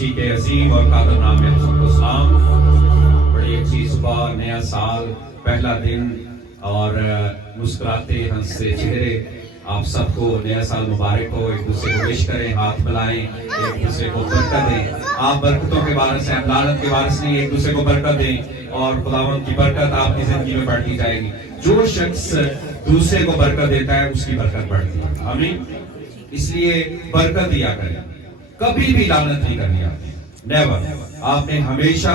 مسیح کے عظیم اور قادر نام میں سب کو سلام. بڑی اچھی صبح، نیا سال، پہلا دن اور مسکراتے ہنستے چہرے. آپ سب کو نیا سال مبارک ہو. ایک دوسرے کو وش کریں، ہاتھ ملائیں، ایک دوسرے کو برکت دیں. آپ برکتوں کے وارث ہیں، لعنت کے وارث نہیں. ایک دوسرے کو برکت دیں اور خداوند کی برکت آپ کی زندگی میں بڑھتی جائے گی. جو شخص دوسرے کو برکت دیتا ہے اس کی برکت بڑھتی ہے. آمین. اس لیے برکت دیا کریں، کبھی بھی لعنت نہیں کرنی. آپ نے نیور، آپ نے ہمیشہ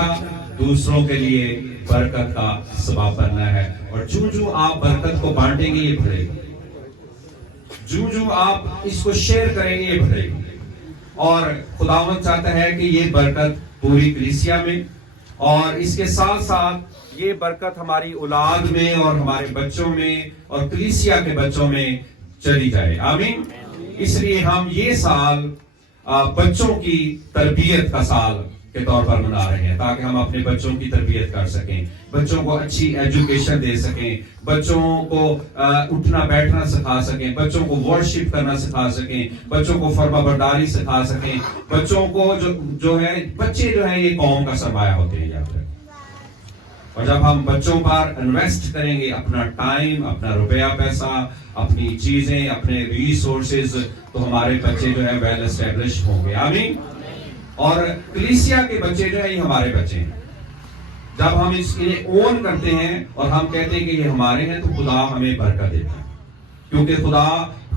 دوسروں کے لیے برکت کا سبب بننا ہے. اور جو آپ برکت کو بانٹیں گے یہ بڑھے گی. جو آپ اس کو شیئر کریں گے یہ بڑھے گی. اور خداوند چاہتا ہے کہ یہ برکت پوری کلیسیا میں اور اس کے ساتھ ساتھ یہ برکت ہماری اولاد میں اور ہمارے بچوں میں اور کلیسیا کے بچوں میں چلی جائے. آمین. اس لیے ہم یہ سال بچوں کی تربیت کا سال کے طور پر منا رہے ہیں تاکہ ہم اپنے بچوں کی تربیت کر سکیں، بچوں کو اچھی ایجوکیشن دے سکیں، بچوں کو اٹھنا بیٹھنا سکھا سکیں، بچوں کو ورشپ کرنا سکھا سکیں، بچوں کو فرما برداری سکھا سکیں. بچوں کو جو ہے بچے جو ہیں یہ قوم کا سرمایہ ہوتے ہیں. یاد رکھیں. اور جب ہم بچوں پر انویسٹ کریں گے اپنا ٹائم، اپنا روپیہ پیسہ، اپنی چیزیں، اپنے ریسورسز، تو ہمارے بچے جو ہے ویل اسٹیبلش ہوں گے. آمین. اور کلیسیا کے بچے جو ہے یہ ہمارے بچے ہیں. جب ہم انہیں اون کرتے ہیں اور ہم کہتے ہیں کہ یہ ہمارے ہیں تو خدا ہمیں برکت دیتا ہے، کیونکہ خدا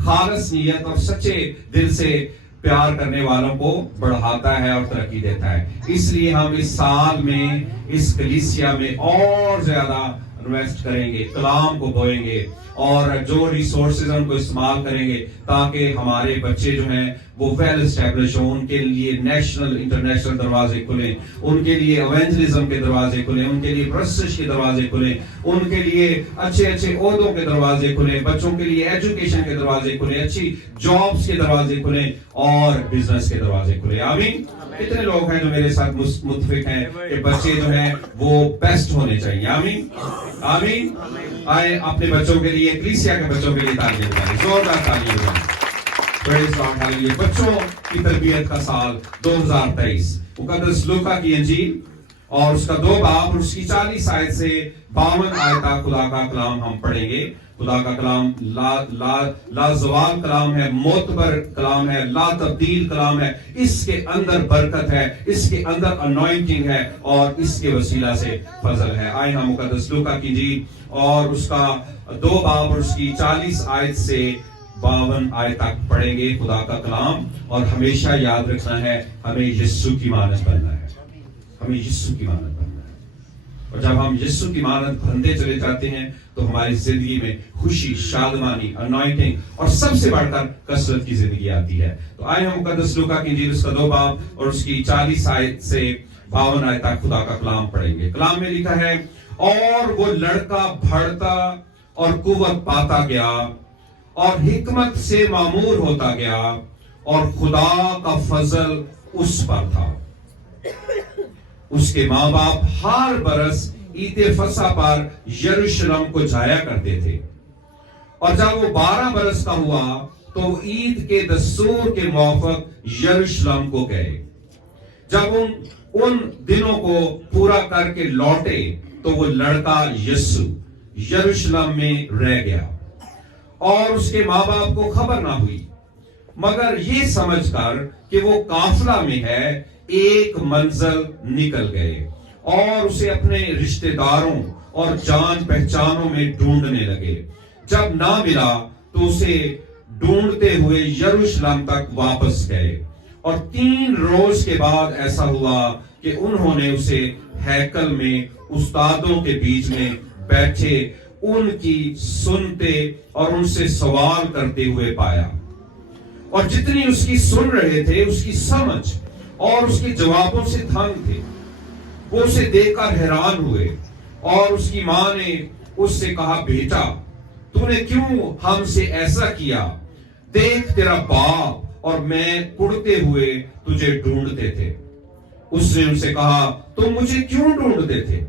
خالص نیت اور سچے دل سے پیار کرنے والوں کو بڑھاتا ہے اور ترقی دیتا ہے. اس لیے ہم اس سال میں اس کلیسیا میں اور زیادہ انویسٹ کریں گے، کلام کو بوئیں گے اور جو ریسورسز ان کو استعمال کریں گے تاکہ ہمارے بچے جو ہیں وہ ویل اسٹیبلش ہوں. ان کے لیے نیشنل انٹرنیشنل دروازے کھلیں، ان کے لیے ایونجلزم کے دروازے کھلیں، ان کے لیے پرستش کے دروازے کھلیں، ان کے لیے اچھے عہدوں کے دروازے کھلیں، بچوں کے لیے ایجوکیشن کے دروازے کھلیں، اچھی جابز کے دروازے کھلیں اور بزنس کے دروازے کھلیں. آمین. کتنے لوگ ہیں جو میرے ساتھ متفق ہیں کہ بچے جو ہیں وہ بیسٹ ہونے چاہیے. آمین. آمین. آئے اپنے بچوں کے لیے، کلیسیا کے بچوں کے لیے تعلیم دیں، زوردار تعلیم دیں. بچوں کی تربیت کا سال 2023 مقدس لوکا کی انجیل اور اس کا 2 باب اور اس کی 40 آیت سے 52 آیت تک خدا کا کلام ہم پڑھیں گے. خدا کا کلام لازوال کلام ہے، معتبر کلام ہے، لا تبدیل کلام ہے. اس کے اندر برکت ہے، اس کے اندر انوائنٹنگ ہے اور اس کے وسیلہ سے فضل ہے. آئے ہم مقدس لوکا کی انجیل اور اس کا 2 باب اور اس کی 40 آیت سے 52 آیت تک پڑھیں گے خدا کا کلام. اور ہمیشہ یاد رکھنا ہے ہمیں یسوع کی مانند بننا ہے. ہمیں یسوع کی مانند بننا ہے. اور جب ہم یسوع کی مانند بنتے چلے جاتے ہیں تو ہماری زندگی میں خوشی، شادمانی، انوائنٹنگ اور سب سے بڑھ کر کثرت کی زندگی آتی ہے. تو آئے ہم مقدس لوکا کی انجیل اس کا 2 باب اور اس کی 40 آیت سے 52 آیت تک خدا کا کلام پڑھیں گے. کلام میں لکھا ہے، اور وہ لڑکا بڑھتا اور قوت پاتا گیا اور حکمت سے معمور ہوتا گیا اور خدا کا فضل اس پر تھا. اس کے ماں باپ ہر برس عید فصح پر یروشلم کو جایا کرتے تھے اور جب وہ 12 برس کا ہوا تو وہ عید کے دستور کے موافق یروشلم کو گئے. جب ان دنوں کو پورا کر کے لوٹے تو وہ لڑکا یسوع یروشلم میں رہ گیا اور اس کے ماں باپ کو خبر نہ ہوئی، مگر یہ سمجھ کر کہ وہ قافلہ میں ہے ایک منزل نکل گئے اور اسے اپنے رشتہ داروں اور جان پہچانوں میں ڈھونڈنے لگے. جب نہ ملا تو اسے ڈھونڈتے ہوئے یروشلم تک واپس گئے اور 3 روز کے بعد ایسا ہوا کہ انہوں نے اسے ہیکل میں استادوں کے بیچ میں بیٹھے ان کی سنتے اور ان سے سوال کرتے ہوئے پایا. اور جتنی اس کی سن رہے تھے اس کی سمجھ اور اس کے جوابوں سے دھنگ تھے. وہ اسے دیکھ کر حیران ہوئے اور اس کی ماں نے اس سے کہا، بیٹا تو نے کیوں ہم سے ایسا کیا؟ دیکھ تیرا باپ اور میں پڑھتے ہوئے تجھے ڈھونڈتے تھے. اس نے ان سے کہا، تم مجھے کیوں ڈھونڈتے تھے؟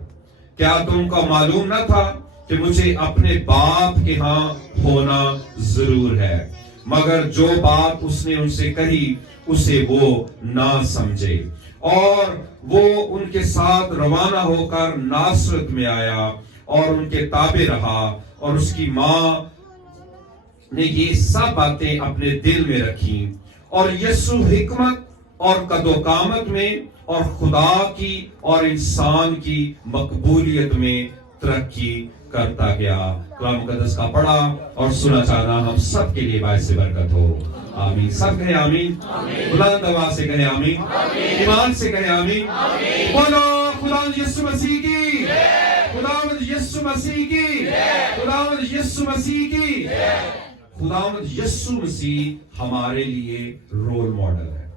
کیا تم کو معلوم نہ تھا کہ مجھے اپنے باپ کے ہاں ہونا ضرور ہے؟ مگر جو بات اس نے ان سے کہی اسے وہ نہ سمجھے. اور وہ ان کے ساتھ روانہ ہو کر ناصرت میں آیا اور ان کے تابع رہا، اور اس کی ماں نے یہ سب باتیں اپنے دل میں رکھی، اور یسوع حکمت اور قد و قامت میں اور خدا کی اور انسان کی مقبولیت میں ترقی کرتا گیا۔ کلام مقدس کا پڑھا اور سنا چاہنا ہم سب کے لیے باعث برکت ہو، آمین۔ سب کہے آمین، بلند آواز سے کہے آمین، ایمان سے کہے آمین۔ بولو خداوند یسوع مسیح کی، خداوند یسوع مسیح کی، خداوند یسوع مسیح کی۔ خداوند یسوع مسیح ہمارے لیے رول ماڈل ہے،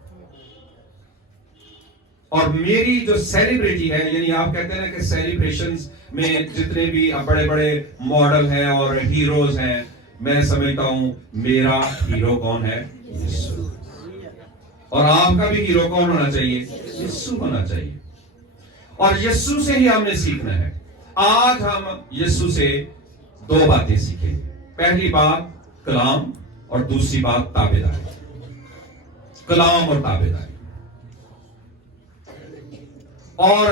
اور میری جو سیلیبریٹی ہے، یعنی آپ کہتے ہیں نا کہ سیلیبریشنز میں جتنے بھی بڑے بڑے ماڈل ہیں اور ہیروز ہیں، میں سمجھتا ہوں میرا ہیرو کون ہے؟ یسوع۔ اور آپ کا بھی ہیرو کون ہونا چاہیے؟ یسوع ہونا چاہیے، اور یسوع سے ہی ہم نے سیکھنا ہے۔ آج ہم یسوع سے دو باتیں سیکھیں، پہلی بات کلام اور دوسری بات تابعداری۔ کلام اور تابعداری۔ اور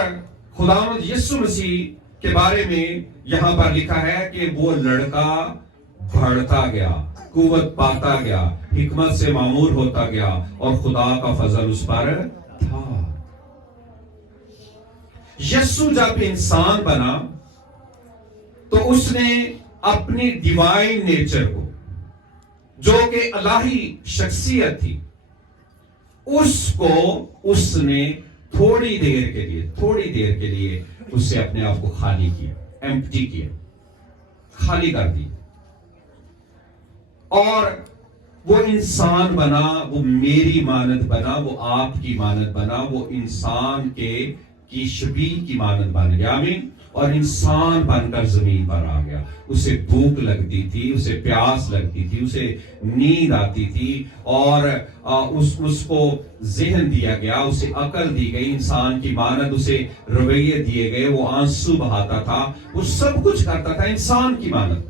خداوند یسوع مسیح کے بارے میں یہاں پر لکھا ہے کہ وہ لڑکا بڑھتا گیا، قوت پاتا گیا، حکمت سے معمور ہوتا گیا، اور خدا کا فضل اس پر تھا۔ یسوع جب انسان بنا تو اس نے اپنی ڈیوائن نیچر کو، جو کہ الہی شخصیت تھی، اس کو اس نے تھوڑی دیر کے لیے اس سے اپنے آپ کو خالی کیا، ایمپٹی کیا، خالی کر دی، اور وہ انسان بنا، وہ میری مانند بنا، وہ آپ کی مانند بنا، وہ انسان کی شبیہ کی مانند بن گیا، آمین۔ اور انسان بن کر زمین پر آ گیا۔ اسے بھوک لگتی تھی، اسے پیاس لگتی تھی، اسے نیند آتی تھی، اور اس کو ذہن دیا گیا، اسے عقل دی گئی، انسان کی مانند اسے رویے دیے گئے، وہ آنسو بہاتا تھا، وہ سب کچھ کرتا تھا انسان کی مانند،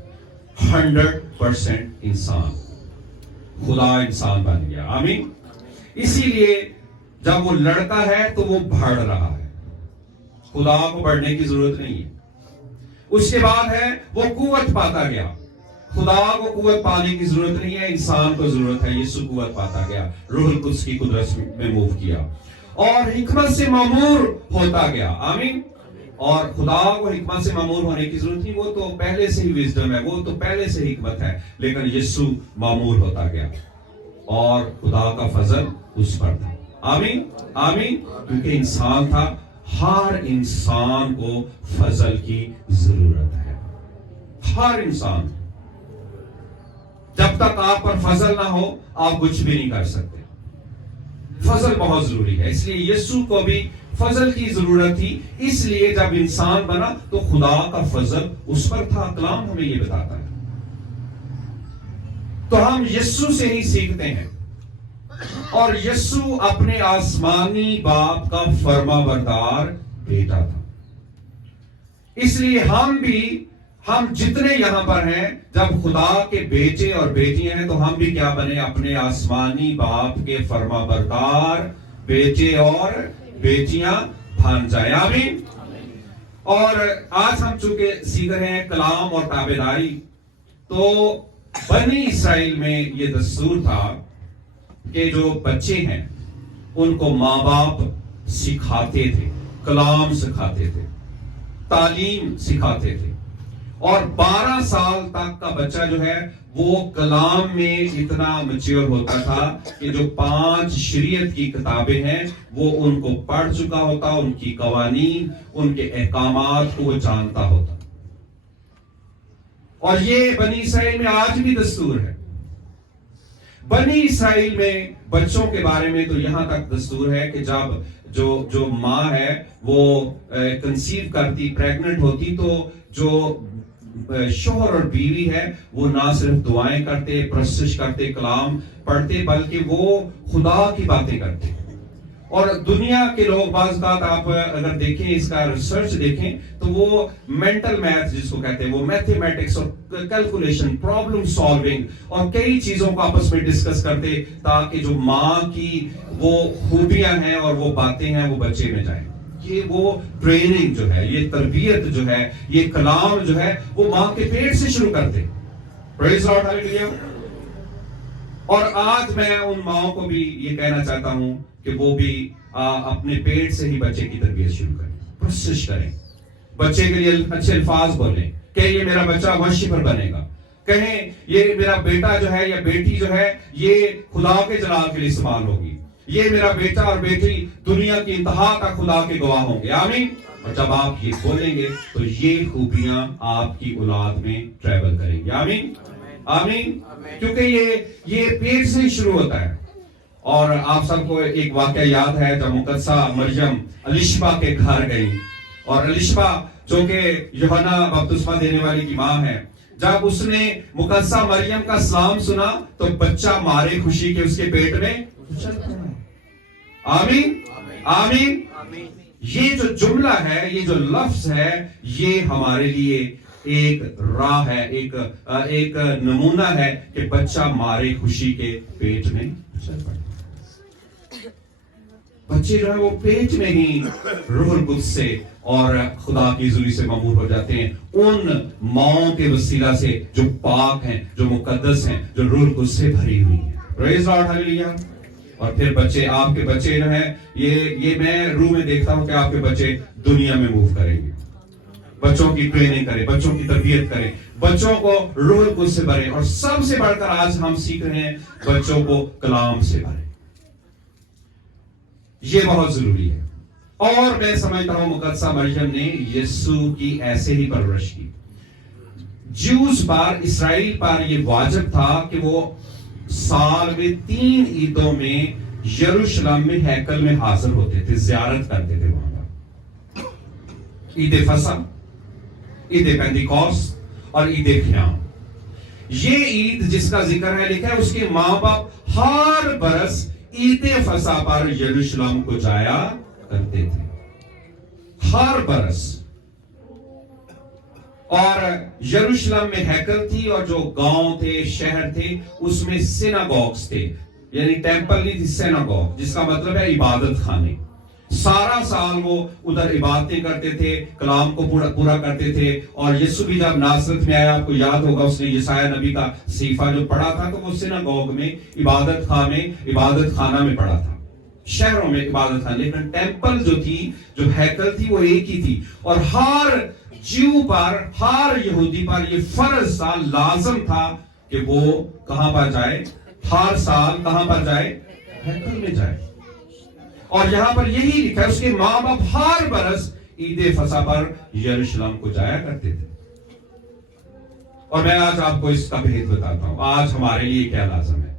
100% انسان۔ خدا انسان بن گیا، آمین۔ اسی لیے جب وہ لڑتا ہے تو وہ بڑھ رہا ہے، خدا کو بڑھنے کی ضرورت نہیں ہے۔ اس کے بعد ہے وہ قوت پاتا گیا، خدا کو قوت پانے کی ضرورت نہیں ہے، انسان کو ضرورت ہے، یسوع قوت پاتا گیا، روح القدس کی قدرت میں موو کیا، اور حکمت سے معمور ہوتا گیا، آمین۔ اور خدا کو حکمت سے معمور ہونے کی ضرورت نہیں، وہ تو پہلے سے ہی وزڈم ہے، وہ تو پہلے سے حکمت ہے، لیکن یسوع معمور ہوتا گیا، اور خدا کا فضل اس پر تھا، آمین آمین۔ کیونکہ انسان تھا، ہر انسان کو فضل کی ضرورت ہے، ہر انسان۔ جب تک آپ پر فضل نہ ہو آپ کچھ بھی نہیں کر سکتے، فضل بہت ضروری ہے۔ اس لیے یسوع کو بھی فضل کی ضرورت تھی، اس لیے جب انسان بنا تو خدا کا فضل اس پر تھا، کلام ہمیں یہ بتاتا ہے۔ تو ہم یسوع سے ہی سیکھتے ہیں، اور یسوع اپنے آسمانی باپ کا فرما بردار بیٹا تھا، اس لیے ہم جتنے یہاں پر ہیں، جب خدا کے بیٹے اور بیٹیاں ہیں، تو ہم بھی کیا بنے؟ اپنے آسمانی باپ کے فرما بردار بیٹے اور بیٹیاں بن جائیں، آمین۔ اور آج ہم چونکہ سیکھ رہے ہیں کلام اور تابعداری، تو بنی اسرائیل میں یہ دستور تھا کہ جو بچے ہیں ان کو ماں باپ سکھاتے تھے، کلام سکھاتے تھے، تعلیم سکھاتے تھے، اور 12 سال تک کا بچہ جو ہے وہ کلام میں اتنا میچور ہوتا تھا کہ جو 5 شریعت کی کتابیں ہیں وہ ان کو پڑھ چکا ہوتا، ان کی قوانین، ان کے احکامات کو وہ جانتا ہوتا۔ اور یہ بنی اسرائیل میں آج بھی دستور ہے۔ بنی اسرائیل میں بچوں کے بارے میں تو یہاں تک دستور ہے کہ جب جو ماں ہے وہ کنسیو کرتی، پریگننٹ ہوتی، تو جو شوہر اور بیوی ہے وہ نہ صرف دعائیں کرتے، پرستش کرتے، کلام پڑھتے، بلکہ وہ خدا کی باتیں کرتے، اور دنیا کے لوگ بعض اوقات آپ اگر دیکھیں اس کا ریسرچ دیکھیں تو وہ مینٹل میتھ جس کو کہتے ہیں وہ میتھمیٹکس اور کیلکولیشن پرابلم سالونگ اور کئی چیزوں کو آپس میں ڈسکس کرتے تاکہ جو ماں کی وہ خوبیاں ہیں اور وہ باتیں ہیں وہ بچے میں جائیں. یہ وہ ٹریننگ جو ہے, یہ تربیت جو ہے, یہ کلام جو ہے وہ ماں کے پیٹ سے شروع کرتے. پریز لاڈ ہالیلویا. اور آج میں ان ماؤں کو بھی یہ کہنا چاہتا ہوں کہ وہ بھی اپنے پیٹ سے ہی بچے کی تربیت شروع کریں, پرسش کریں, بچے کے لیے اچھے الفاظ بولیں کہ یہ میرا بچہ ورشپر بنے گا, کہیں یہ میرا بیٹا جو ہے یا بیٹی جو ہے یہ خدا کے جلال کے لیے استعمال ہوگی, یہ میرا بیٹا اور بیٹی دنیا کی انتہا کا خدا کے گواہ ہوں گے. آمین. اور جب آپ یہ بولیں گے تو یہ خوبیاں آپ کی اولاد میں ٹریول کریں گے. آمین آمین. کیونکہ یہ پیٹ سے ہی شروع ہوتا ہے. اور آپ سب کو ایک واقعہ یاد ہے جب مقدسہ مریم الشبا کے گھر گئی, اور الشبا جو کہ یوحنا بپتسمہ دینے والی کی ماں ہے, جب اس نے مقدسہ مریم کا سلام سنا تو بچہ مارے خوشی کے اس کے پیٹ میں اچھل پڑا. آمین آمین. یہ جو جملہ ہے, یہ جو لفظ ہے, یہ ہمارے لیے ایک راہ ہے, ایک نمونہ ہے کہ بچہ مارے خوشی کے پیٹ میں اچھل پڑا. بچے جو ہے وہ پیٹ میں ہی روح القدس سے اور خدا کی حضوری سے معمور ہو جاتے ہیں, ان ماؤں کے وسیلہ سے جو پاک ہیں, جو مقدس ہیں, جو روح القدس سے بھری ہوئی ہیں. پریز لاڈ ہالیلویا. اور پھر بچے, آپ کے بچے جو ہیں یہ میں روح میں دیکھتا ہوں کہ آپ کے بچے دنیا میں موو کریں گے. بچوں کی ٹریننگ کریں, بچوں کی تربیت کریں, بچوں کو روح القدس سے بھریں, اور سب سے بڑھ کر آج ہم سیکھ رہے ہیں بچوں کو کلام سے بھریں. یہ بہت ضروری ہے. اور میں سمجھتا ہوں مقدسہ مریم نے یسوع کی ایسے ہی پرورش کی. جوز پر, اسرائیل پر یہ واجب تھا کہ وہ سال میں 3 عیدوں میں یروشلم میں ہیکل میں حاضر ہوتے تھے, زیارت کرتے تھے وہاں پر. عید فصح, عید پینتیکوست اور عید خیام. یہ عید جس کا ذکر ہے لکھا ہے اس کے ماں باپ ہر برس عید فصح پر یروشلم کو جایا کرتے تھے, ہر برس. اور یروشلم میں ہیکل تھی, اور جو گاؤں تھے, شہر تھے, اس میں سیناگوگز تھے, یعنی ٹیمپل نہیں تھی, سیناگوگ جس کا مطلب ہے عبادت خانے. سارا سال وہ ادھر عبادتیں کرتے تھے, کلام کو پورا کرتے تھے. اور یسوع بھی جب ناصرت میں آیا, آپ کو یاد ہوگا اس نے یسایہ نبی کا صحیفہ جو پڑھا تھا تو وہ سیناگوگ میں, عبادت خانہ میں پڑھا تھا, شہروں میں عبادت خانہ. لیکن ٹیمپل جو تھی, جو ہیکل تھی, وہ ایک ہی تھی. اور ہر جیو پر, ہر یہودی پر یہ فرض تھا, لازم تھا کہ وہ کہاں پر جائے, ہر سال کہاں پر جائے, ہیکل میں جائے. اور یہاں پر یہی لکھا ہے اس کے ماں باپ ہر برس عید فصح پر یروشلم کو جایا کرتے تھے. اور میں آج آپ کو اس کا بھید بتاتا ہوں. آج ہمارے لیے کیا لازم ہے.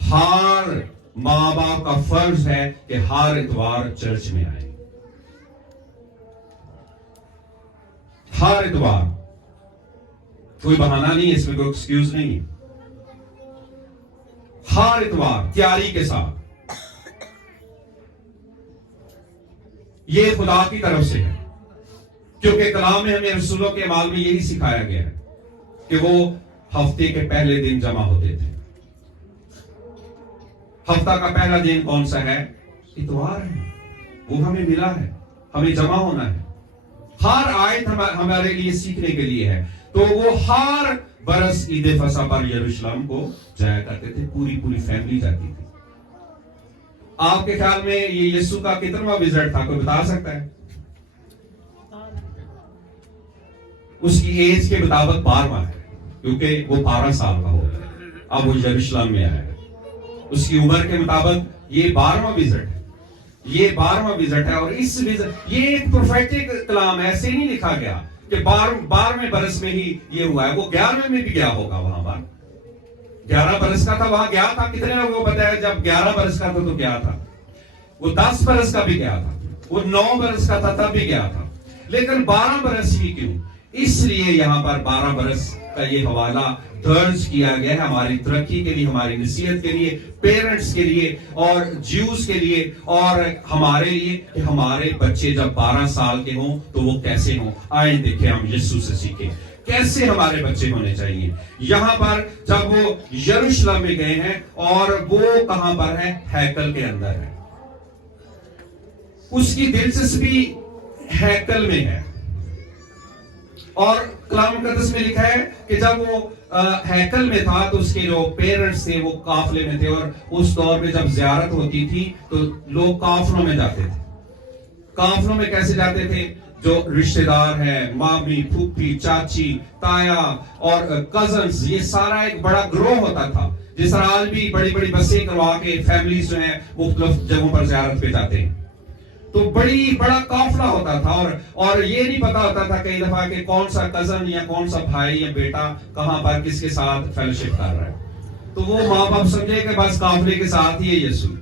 ہر ماں باپ کا فرض ہے کہ ہر اتوار چرچ میں آئیں, ہر اتوار. کوئی بہانہ نہیں ہے اس میں, کوئی ایکسکیوز نہیں ہے. ہر اتوار تیاری کے ساتھ. یہ خدا کی طرف سے ہے, کیونکہ کلام میں ہمیں رسولوں کے اعمال میں یہی سکھایا گیا ہے کہ وہ ہفتے کے پہلے دن جمع ہوتے تھے. ہفتہ کا پہلا دن کون سا ہے؟ اتوار ہے. وہ ہمیں ملا ہے, ہمیں جمع ہونا ہے. ہر آیت ہمارے لیے سیکھنے کے لیے ہے. تو وہ ہر برس عید فصح پر یروشلم کو جایا کرتے تھے, پوری فیملی جاتی تھی. آپ کے خیال میں یہ یسوع کا کتنواں وزٹ تھا, کوئی بتا سکتا ہے؟ اس کی ایج کے مطابق 12واں ہے, کیونکہ وہ 12 سال کا ہو گیا, اب وہ یروشلم میں آیا. اس کی عمر کے مطابق یہ 12واں وزٹ ہے, یہ 12واں وزٹ ہے. اور اس وزٹ, یہ ایک پروفیٹک کلام ہے, ایسے نہیں لکھا گیا کہ 12ویں برس میں ہی یہ ہوا ہے. وہ 11ویں میں بھی گیا ہوگا, وہاں پر 11 برس کا تھا, وہاں گیا تھا. کتنے لوگوں کو پتا ہے جب 11 برس کا تھا تو کیا تھا؟ وہ 10 برس کا بھی گیا تھا, وہ 9 برس کا تھا تب بھی گیا تھا. لیکن 12 برس ہی کیوں؟ اس لیے یہاں پر 12 برس کا یہ حوالہ درج کیا گیا ہے ہماری ترقی کے لیے, ہماری نصیحت کے لیے, پیرنٹس کے لیے اور جیوز کے لیے اور ہمارے لیے کہ ہمارے بچے جب 12 سال کے ہوں تو وہ کیسے ہوں. آئیں دیکھیں ہم یسوع سے سیکھیں کیسے ہمارے بچے ہونے چاہیے. یہاں پر جب وہ یروشلم میں گئے ہیں اور وہ کہاں پر ہے؟ ہیکل کے اندر ہے. اس کی دلچسپی ہیکل میں ہے اور کلام مقدس میں لکھا ہے کہ جب وہ ہیکل میں تھا تو اس کے جو پیرنٹس تھے وہ قافلے میں تھے, اور اس دور میں جب زیارت ہوتی تھی تو لوگ قافلوں میں جاتے تھے. قافلوں میں کیسے جاتے تھے؟ جو رشتہ دار ہیں, مامی, پھوپھی, چاچی, تایا اور کزنز, یہ سارا ایک بڑا گروہ ہوتا تھا. جس طرح آج بھی بڑی بڑی بسیں کروا کے فیملیز جو ہیں مختلف جگہوں پر زیارت پہ جاتے ہیں, تو بڑا قافلہ ہوتا تھا اور یہ نہیں پتا ہوتا تھا کئی دفعہ کہ کون سا کزن یا کون سا بھائی یا بیٹا کہاں پر کس کے ساتھ فیلوشپ کر رہا ہے. تو وہ ماں باپ سمجھے کہ بس قافلے کے ساتھ ہی ہے یسوع.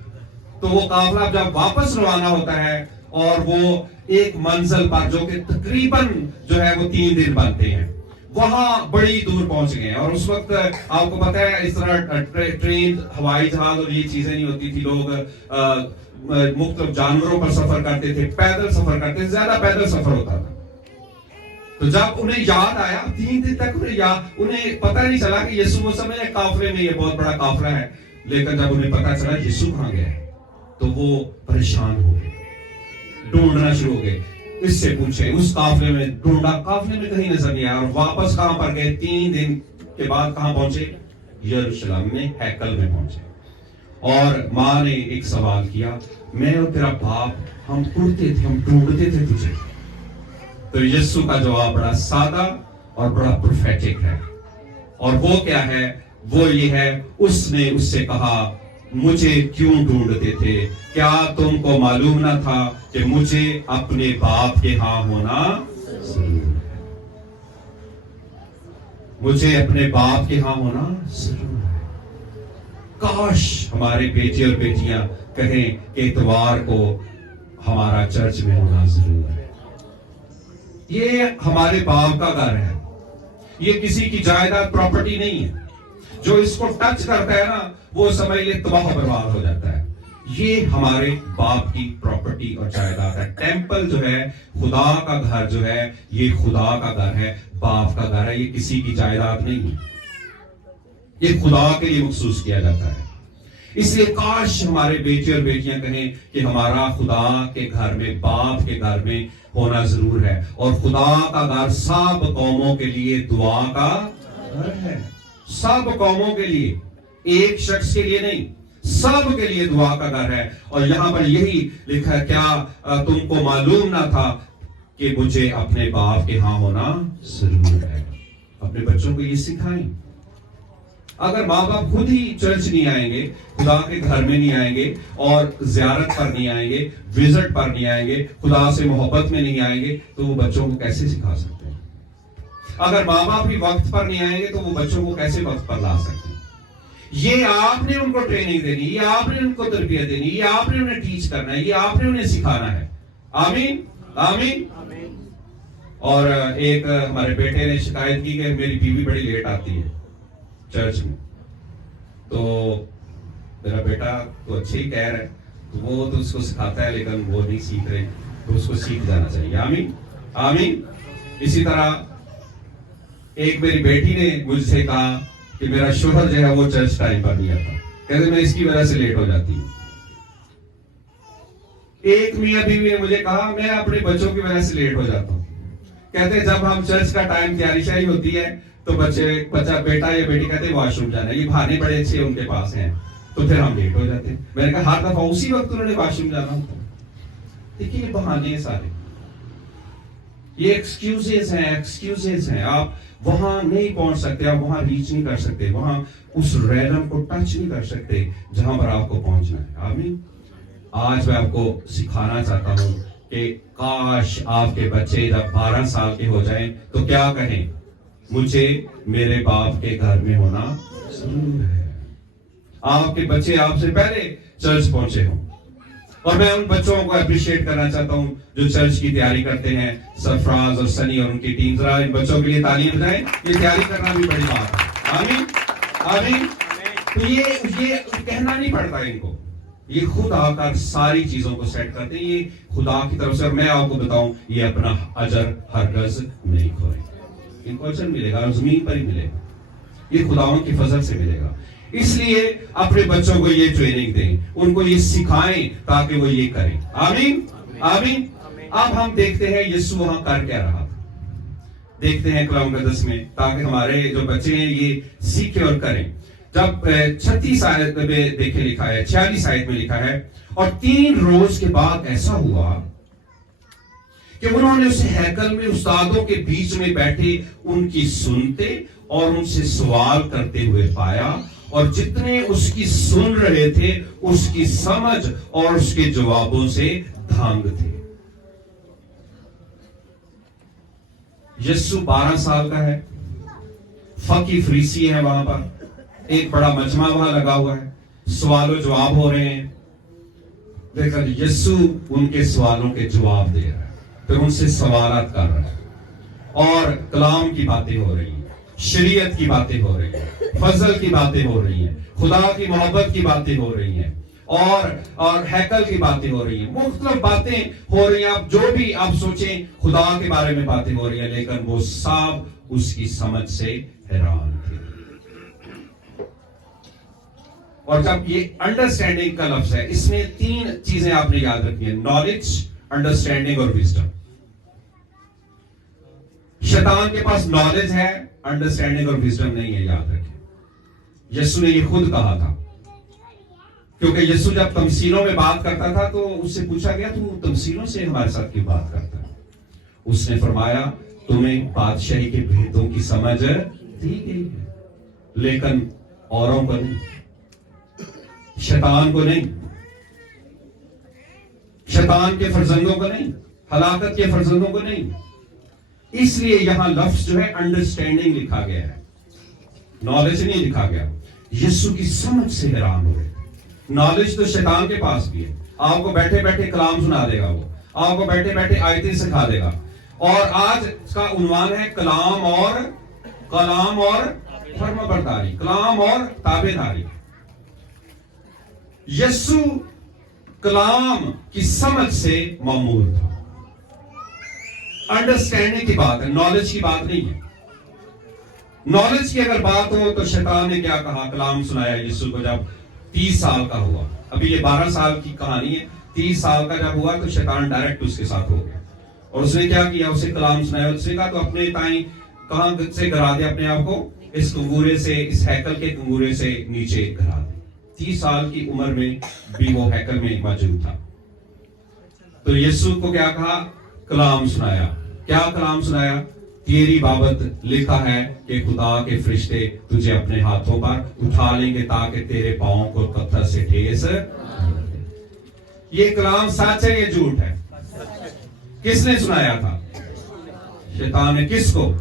تو وہ قافلہ جب واپس روانہ ہوتا ہے اور وہ ایک منزل پر جو کہ تقریباً جو ہے وہ 3 دن بنتے ہیں, وہاں بڑی دور پہنچ گئے ہیں. اور اس وقت آپ کو پتا ہے اس طرح ٹرین, ہوائی جہاز اور یہ چیزیں نہیں ہوتی تھی. لوگ مختلف جانوروں پر سفر کرتے تھے, پیدل سفر کرتے تھے, زیادہ پیدل سفر ہوتا تھا. تو جب انہیں یاد آیا 3 دن تک انہیں پتہ نہیں چلا کہ یسوع وہ سمجھے قافلے میں یہ بہت بڑا قافلہ ہے, لیکن جب انہیں پتہ چلا یسوع کہاں گیا ہے تو وہ پریشان ہو گئے, ڈھونڈنا شروع ہو گئے. اس سے پوچھے, اس قافلے میں ڈھونڈا, قافلے میں کہیں نظر نہیں آیا, اور واپس کہاں پر گئے؟ 3 دن کے بعد کہاں پہنچے؟ یروشلم میں, ہیکل میں پہنچے. اور ماں نے ایک سوال کیا, میں اور تیرا باپ ہم ڈھونڈتے تھے, ہم ڈھونڈتے تھے تجھے. تو یسوع کا جواب بڑا سادہ اور بڑا پروفیٹک ہے, اور وہ کیا ہے؟ وہ یہ ہے, اس نے اس سے کہا مجھے کیوں ڈھونڈتے تھے؟ کیا تم کو معلوم نہ تھا کہ مجھے اپنے باپ کے ہاں ہونا ضرور ہے؟ مجھے اپنے باپ کے ہاں ہونا ضرور ہے. کاش ہمارے بیٹے اور بیٹیاں کہیں کہ اتوار کو ہمارا چرچ میں ہونا ضرور ہے. یہ ہمارے باپ کا گھر ہے, یہ کسی کی جائیداد پراپرٹی نہیں ہے. جو اس کو ٹچ کرتا ہے نا وہ سمجھ لے تباہ و برباد ہو جاتا ہے. یہ ہمارے باپ کی پراپرٹی اور جائیداد ہے. ٹیمپل جو ہے, خدا کا گھر جو ہے, یہ خدا کا گھر ہے, باپ کا گھر ہے, یہ کسی کی جائیداد نہیں ہے. یہ خدا کے لیے مخصوص کیا جاتا ہے. اس لیے کاش ہمارے بیٹے اور بیٹیاں کہیں کہ ہمارا خدا کے گھر میں, باپ کے گھر میں ہونا ضرور ہے. اور خدا کا گھر سب قوموں کے لیے دعا کا گھر ہے. سب قوموں کے لیے, ایک شخص کے لیے نہیں, سب کے لیے دعا کا گھر ہے. اور یہاں پر یہی لکھا ہے, کیا تم کو معلوم نہ تھا کہ مجھے اپنے باپ کے ہاں ہونا ضرور ہے؟ اپنے بچوں کو یہ سکھائیں. اگر ماں باپ خود ہی چرچ نہیں آئیں گے, خدا کے گھر میں نہیں آئیں گے, اور زیارت پر نہیں آئیں گے, وزٹ پر نہیں آئیں گے, خدا سے محبت میں نہیں آئیں گے, تو وہ بچوں کو کیسے سکھا سکتے ہیں؟ اگر ماں باپ بھی وقت پر نہیں آئیں گے تو وہ بچوں کو کیسے وقت پر لا سکتے ہیں؟ یہ آپ نے ان کو ٹریننگ دینی, یہ آپ نے ان کو تربیت دینی, یہ آپ نے انہیں ٹیچ کرنا ہے, یہ آپ نے انہیں سکھانا ہے. آمین آمین. اور ایک ہمارے بیٹے نے شکایت کی کہ میری بیوی بڑی لیٹ آتی ہے چرچ میں. تو میرا بیٹا تو اچھے ہی کہہ رہا ہے, تو وہ تو اس کو سکھاتا ہے لیکن وہ نہیں سیکھ رہے, تو اس کو سیکھ جانا چاہیے. آمین آمین. اسی طرح ایک میری بیٹی نے مجھ سے کہا کہ میرا شوہر جو ہے وہ چرچ ٹائم پر نہیں آتا, کہتے میں اس کی وجہ سے لیٹ ہو جاتی ہوں. ایک میاں بیوی نے مجھے کہا میں اپنے بچوں کی وجہ سے لیٹ ہو جاتا ہوں. کہتے جب ہم چرچ کا ٹائم تیاری شاہی ہوتی ہے تو بچہ بیٹا یا بیٹی کہتے ہیں واش روم جانا ہے, یہ بہانے بڑے اچھے ان کے پاس ہیں, تو پھر ہم لیٹ ہو جاتے ہیں. میں نے کہا ہر دفعہ اسی وقت انہوں نے واش روم جانا ہوتا ہے. دیکھیے یہ بہانے ہیں سارے, یہ ایکسکیوزز ہیں. آپ وہاں نہیں پہنچ سکتے, آپ وہاں ریچ نہیں کر سکتے, وہاں اس ریلم کو ٹچ نہیں کر سکتے جہاں پر آپ کو پہنچنا ہے. آمین. آج میں آپ کو سکھانا چاہتا ہوں کہ کاش آپ کے بچے جب 12 سال کے ہو جائیں تو کیا کہیں, مجھے میرے باپ کے گھر میں ہونا ضرور ہے. آپ کے بچے آپ سے پہلے چرچ پہنچے ہوں, اور میں ان بچوں کو اپریشیٹ کرنا چاہتا ہوں جو چرچ کی تیاری کرتے ہیں, سرفراز اور سنی اور ان کی ٹیم. ذرا ان بچوں کے لیے تعلیم دیں. یہ تیاری کرنا بھی بڑی بات ہے. آمین آمین. تو یہ کہنا نہیں پڑتا ان کو, یہ خود آ کر ساری چیزوں کو سیٹ کرتے ہیں. یہ خدا کی طرف سے. اور میں آپ کو بتاؤں, یہ اپنا اجر ہرگز نہیں کھوئے. ان کو اجر ملے گا اور زمین پر ہی ملے گا. یہ خداوند کی فضل سے ملے گا. اس لیے اپنے بچوں کو یہ ٹریننگ دیں, ان کو یہ سکھائیں تاکہ وہ یہ کریں. آمین آمین. اب ہم دیکھتے ہیں یسوع وہاں کر کیا رہا تھا. دیکھتے ہیں کلام مقدس میں, تاکہ ہمارے جو بچے ہیں یہ سیکھیں اور کریں. جب 36 آیت میں دیکھیں لکھا ہے, 46 آیت میں لکھا ہے, اور 3 روز کے بعد ایسا ہوا کہ انہوں نے اسے ہیکل میں استادوں کے بیچ میں بیٹھے ان کی سنتے اور ان سے سوال کرتے ہوئے پایا, اور جتنے اس کی سن رہے تھے اس کی سمجھ اور اس کے جوابوں سے دھانگ تھے. یسوع 12 سال کا ہے, فقی فریسی ہے وہاں پر, ایک بڑا مجمع وہاں لگا ہوا ہے, سوال و جواب ہو رہے ہیں. دیکھا یسوع ان کے سوالوں کے جواب دے رہا ہے, پھر ان سے سوالات کر رہا ہے, اور کلام کی باتیں ہو رہی ہیں, شریعت کی باتیں ہو رہی ہیں, فضل کی باتیں ہو رہی ہیں, خدا کی محبت کی باتیں ہو رہی ہیں, اور ہیکل کی باتیں ہو رہی ہیں, مختلف باتیں ہو رہی ہیں. آپ جو بھی آپ سوچیں خدا کے بارے میں باتیں ہو رہی ہیں, لیکن وہ سب اس کی سمجھ سے حیران تھے. اور جب یہ انڈرسٹینڈنگ کا لفظ ہے, اس میں 3 چیزیں آپ نے یاد رکھی ہیں, نالج, انڈرسٹینڈنگ اور وزڈم. شیطان کے پاس نالج ہے, انڈرسٹینڈنگ اور وزڈم نہیں ہے, یاد رکھیں. یسوع نے یہ خود کہا تھا, کیونکہ یسوع جب تمثیلوں میں بات کرتا تھا تو اس سے پوچھا گیا تو تمثیلوں سے ہمارے ساتھ کیوں بات کرتا ہے. اس نے فرمایا تمہیں بادشاہی کے بھیدوں کی سمجھ دی گئی ہے, لیکن اوروں کو نہیں, شیطان کو نہیں, شیطان کے فرزندوں کو نہیں, ہلاکت کے فرزندوں کو نہیں. اس لیے یہاں لفظ جو ہے انڈرسٹینڈنگ لکھا گیا ہے, نالج نہیں لکھا گیا. یسوع کی سمجھ سے حیران ہوئے. نالج تو شیطان کے پاس بھی ہے, آپ کو بیٹھے بیٹھے کلام سنا دے گا, وہ آپ کو بیٹھے بیٹھے آیتیں سکھا دے گا. اور آج اس کا عنوان ہے کلام اور فرما برداری, کلام اور تابع داری. یسوع کلام کی سمجھ سے معمور تھا. انڈرسٹینڈنگ کی بات ہے, نالج کی بات نہیں ہے. نالج کی اگر بات ہو تو شیطان نے کیا کہا, کلام سنایا یسوع کو جب 30 سال کا ہوا. ابھی یہ 12 سال کی کہانی ہے, 30 سال کا جب ہوا تو شیطان ڈائریکٹ اس کے ساتھ ہو گیا, اور اس نے کیا کیا, اسے کلام سنایا. اس نے کہا تو اپنے تائیں کہاں سے گرا دے اپنے آپ کو, اس کنگورے سے, اس ہیکل کے کنگورے سے نیچے گرا دے. 30 سال کی عمر میں بھی وہ ہیکل میں موجود تھا. تو یسوع کو کیا کہا, کلام سنایا. کیا کلام سنایا, تیری بابت لکھا ہے کہ خدا کے فرشتے تجھے اپنے ہاتھوں پر اٹھا لیں گے تاکہ تیرے پاؤں کو پتھر سے ٹھیس. یہ کلام سچ ہے یا جھوٹ ہے؟ کس نے سنایا تھا؟ شیطان نے. کس کو؟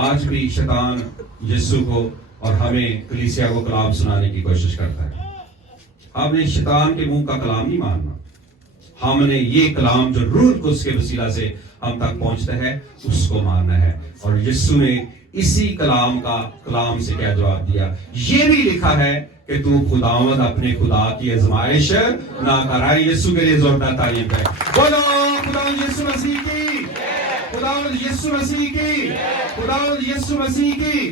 آج بھی شیطان یسوع کو اور ہمیں کلیسیا کو کلام سنانے کی کوشش کرتا ہے. ہم نے شیطان کے منہ کا کلام نہیں ماننا, ہم نے یہ کلام جو روح القدس کے وسیلہ سے ہم تک پہنچتا ہے اس کو ماننا ہے. اور یسوع نے اسی کلام سے کیا جواب دیا, یہ بھی لکھا ہے کہ تو خداوند اپنے خدا کی آزمائش نہ کرائے. یسوع کے لیے زوردار تعلیم کرے. بولو خداوند یسوع مسیح کی, خداوند یسوع مسیح کی, خداوند یسوع مسیح کی.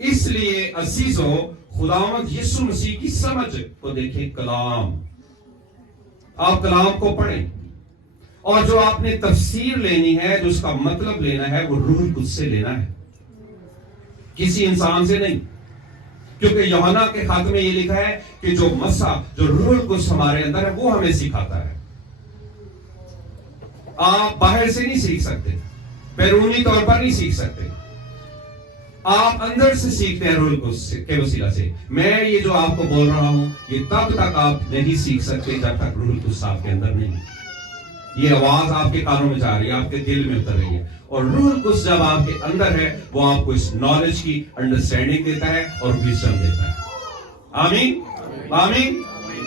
اس لیے عزیزو, خداوند یسوع مسیح کی سمجھ کو دیکھیں. کلام, آپ کلام کو پڑھیں, اور جو آپ نے تفسیر لینی ہے, جو اس کا مطلب لینا ہے, وہ روح القدس سے لینا ہے, کسی انسان سے نہیں. کیونکہ یوحنا کے خط میں یہ لکھا ہے کہ جو مسیح, جو روح القدس ہمارے اندر ہے, وہ ہمیں سکھاتا ہے. آپ باہر سے نہیں سیکھ سکتے, بیرونی طور پر نہیں سیکھ سکتے, آپ اندر سے سیکھتے ہیں روح القدس کے وسیلہ سے. میں یہ جو آپ کو بول رہا ہوں, یہ تب تک آپ نہیں سیکھ سکتے جب تک روح القدس آپ کے اندر نہیں. یہ آواز آپ کے کانوں میں جا رہی ہے, آپ کے دل میں اتر رہی ہے, اور روح القدس جب آپ کے اندر ہے, وہ آپ کو اس نالج کی انڈرسٹینڈنگ دیتا ہے اور وزڈم دیتا ہے. آمین آمین.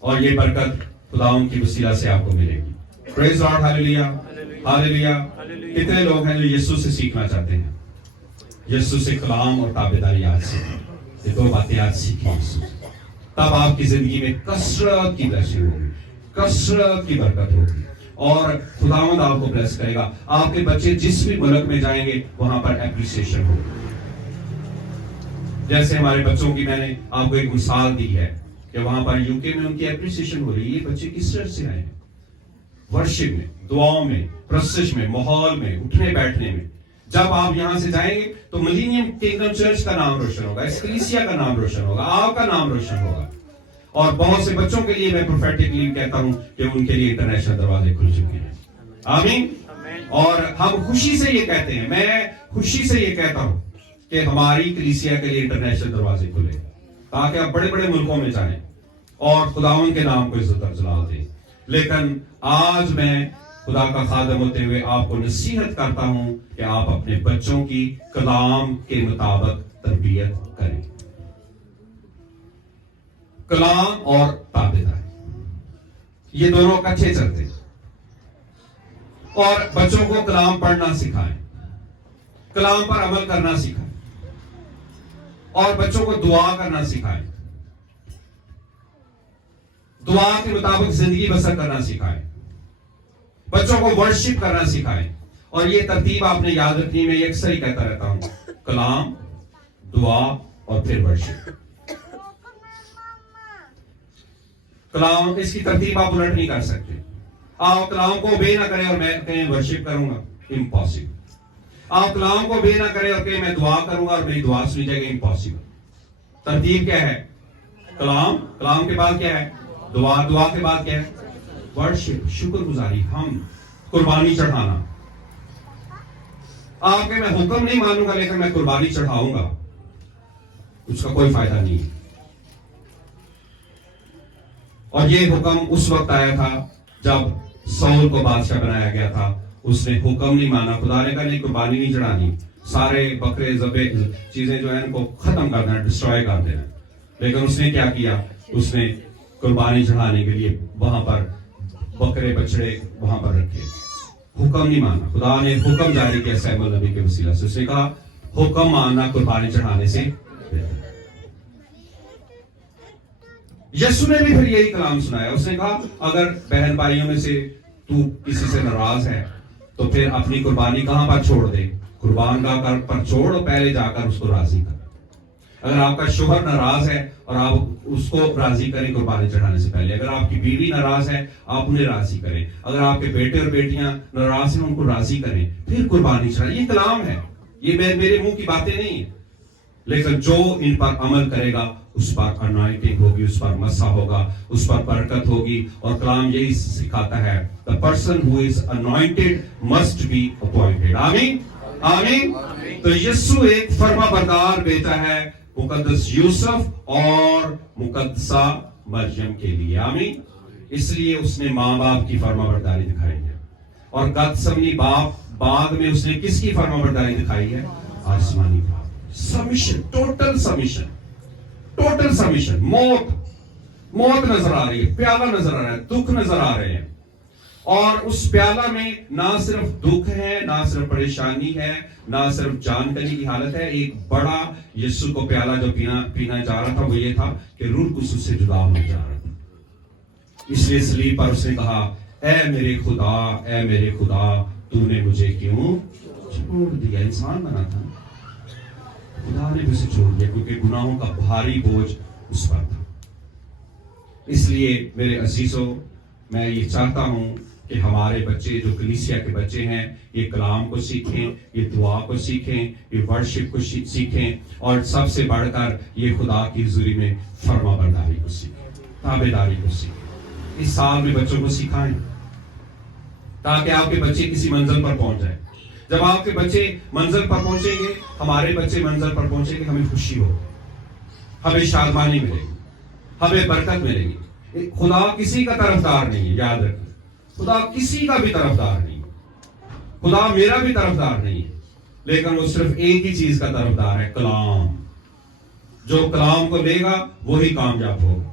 اور یہ برکت خداوند کی وسیلہ سے آپ کو ملے گی. پریز لارڈ. ہاللیلویا ہاللیلویا. کتنے لوگ ہیں جو یسوع سے سیکھنا چاہتے ہیں؟ یسوع سے کلام اور تابعداری آج سے، یہ دو باتیں آج سیکھیں یسوع سے. تب آپ کی زندگی میں کثرت کی بلیسنگ ہوگی، کثرت کی برکت ہوگی، اور خداوند آپ کو بلیس کرے گا. آپ کے بچے جس بھی ملک میں جائیں گے وہاں پر اپریسیشن ہوگی. جیسے ہمارے بچوں کی میں نے آپ کو ایک مثال دی ہے کہ وہاں پر یو کے میں ان کی اپریسیشن ہو رہی ہے. یہ بچے کس طرح سے آئے ہیں؟ ورشپ میں، دعاؤں میں، پرستش میں، ماحول میں، اٹھنے بیٹھنے میں. جب آپ یہاں سے جائیں گے تو ملینیم کنگڈم چرچ کا نام روشن ہوگا، اس کلیسیا کا نام روشن ہوگا، آپ کا نام روشن ہوگا. اور بہت سے بچوں کے لیے میں پروفیٹکلی کہتا ہوں کہ ان کے لیے انٹرنیشنل دروازے کھل چکے ہیں. آمین. اور ہم خوشی سے یہ کہتے ہیں، میں خوشی سے یہ کہتا ہوں کہ ہماری کلیسیا کے لیے انٹرنیشنل دروازے کھلے تاکہ آپ بڑے بڑے ملکوں میں جائیں اور خداوند کے نام کو عزت و جلال دیں. لیکن آج میں خدا کا خادم ہوتے ہوئے آپ کو نصیحت کرتا ہوں کہ آپ اپنے بچوں کی کلام کے مطابق تربیت کریں. کلام اور تابعداری یہ دونوں اکٹھے چلتے ہیں. اور بچوں کو کلام پڑھنا سکھائیں، کلام پر عمل کرنا سکھائیں، اور بچوں کو دعا کرنا سکھائیں، دعا کے مطابق زندگی بسر کرنا سکھائیں، بچوں کو ورشپ کرنا سکھائیں. اور یہ ترتیب آپ نے یاد رکھنی، میں یہ اکثر ہی کہتا رہتا ہوں، کلام، دعا اور پھر ورشپ. کلام، اس کی ترتیب آپ الٹ نہیں کر سکتے. آپ کلام کو obey نہ کریں اور میں کہیں ورشپ کروں گا، امپاسبل. آپ کلام کو obey نہ کریں اور کہیں میں دعا کروں گا اور میری دعا سنی جائے گی، امپاسبل. ترتیب کیا ہے؟ کلام، کلام کے بعد کیا ہے؟ دعا، دعا کے بعد کیا ہے؟ ورشپ، شکر گزاری، ہم قربانی چڑھانا. آپ کے میں حکم نہیں مانوں گا لیکن میں قربانی چڑھاؤں گا، اس کا کوئی فائدہ نہیں. اور یہ حکم اس وقت آیا تھا جب سول کو بادشاہ بنایا گیا تھا. اس نے حکم نہیں مانا، خدا نے کہا نہیں قربانی نہیں چڑھانی، سارے بکرے ذبح چیزیں جو ہیں ان کو ختم کر دینا، ڈسٹروائے کر دینا. لیکن اس نے کیا کیا؟ اس نے قربانی چڑھانے کے لیے وہاں پر بکرے بچڑے وہاں پر رکھے. حکم نہیں مانا. خدا نے حکم جاری کیا سیموئیل نبی کے وسیلہ سے. اس نے کہا حکم ماننا قربانی چڑھانے سے. یسوع نے بھی پھر یہی کلام سنایا. اس نے کہا اگر بہن بھائیوں میں سے تو کسی سے ناراض ہے تو پھر اپنی قربانی کہاں پر چھوڑ دے؟ قربان گاہ پر چھوڑ اور پہلے جا کر اس کو راضی کر. اگر آپ کا شوہر ناراض ہے اور آپ اس کو راضی کریں قربانی چڑھانے سے پہلے. اگر آپ کی بیوی ناراض ہے آپ انہیں راضی کریں. اگر آپ کے بیٹے اور بیٹیاں ناراض ہیں ان کو راضی کریں پھر قربانی چڑھائیں. یہ کلام ہے، یہ میرے منہ کی باتیں نہیں ہیں. لیکن جو ان پر عمل کرے گا اس پر انوائنٹنگ ہوگی، اس پر مسح ہوگا، اس پر برکت ہوگی. اور کلام یہی سکھاتا ہے the person who is anointed must be appointed. آمین آمین. تو یسوع ایک فرما بردار بیٹا ہے مقدس یوسف اور مقدسہ مریم کے لیے. آمین. اس لیے اس نے ماں باپ کی فرما برداری دکھائی ہے. اور گتسمنی بعد میں اس نے کس کی فرما برداری دکھائی ہے؟ آسمانی باپ. Submission, total submission, total submission. موت نظر آ رہی ہے، پیالہ نظر آ رہا ہے، دکھ نظر آ رہے ہیں. اور اس پیالہ میں نہ صرف دکھ ہے، نہ صرف پریشانی ہے، نہ صرف جان کنی کی حالت ہے. ایک بڑا یسوع کو پیالہ جو پینا جا رہا تھا وہ یہ تھا کہ روح القدس اس سے جدا ہونے جا رہا تھا. اس لیے صلیب پر اس نے کہا اے میرے خدا، اے میرے خدا تو نے مجھے کیوں چھوڑ دیا. انسان بنا تھا، خدا نے بھی اسے چھوڑ دیا کیونکہ گناہوں کا بھاری بوجھ اس پر تھا. اس لیے میرے عزیزوں، میں یہ چاہتا ہوں کہ ہمارے بچے جو کلیسیا کے بچے ہیں یہ کلام کو سیکھیں، یہ دعا کو سیکھیں، یہ ورشپ کو سیکھیں، اور سب سے بڑھ کر یہ خدا کی حضوری میں فرما برداری کو سیکھیں، تابعداری کو سیکھیں. اس سال میں بچوں کو سکھائیں تاکہ آپ کے بچے کسی منزل پر پہنچ جائیں. جب آپ کے بچے منزل پر پہنچیں گے، ہمارے بچے منزل پر پہنچیں گے، ہمیں خوشی ہو، ہمیں شادمانی ملے گی، ہمیں برکت ملے گی. خدا کسی کا طرفدار نہیں ہے، یاد رکھیں. خدا کسی کا بھی طرفدار نہیں ہے. خدا میرا بھی طرفدار نہیں ہے، لیکن وہ صرف ایک ہی چیز کا طرفدار ہے، کلام. جو کلام کو لے گا وہی کامیاب ہوگا.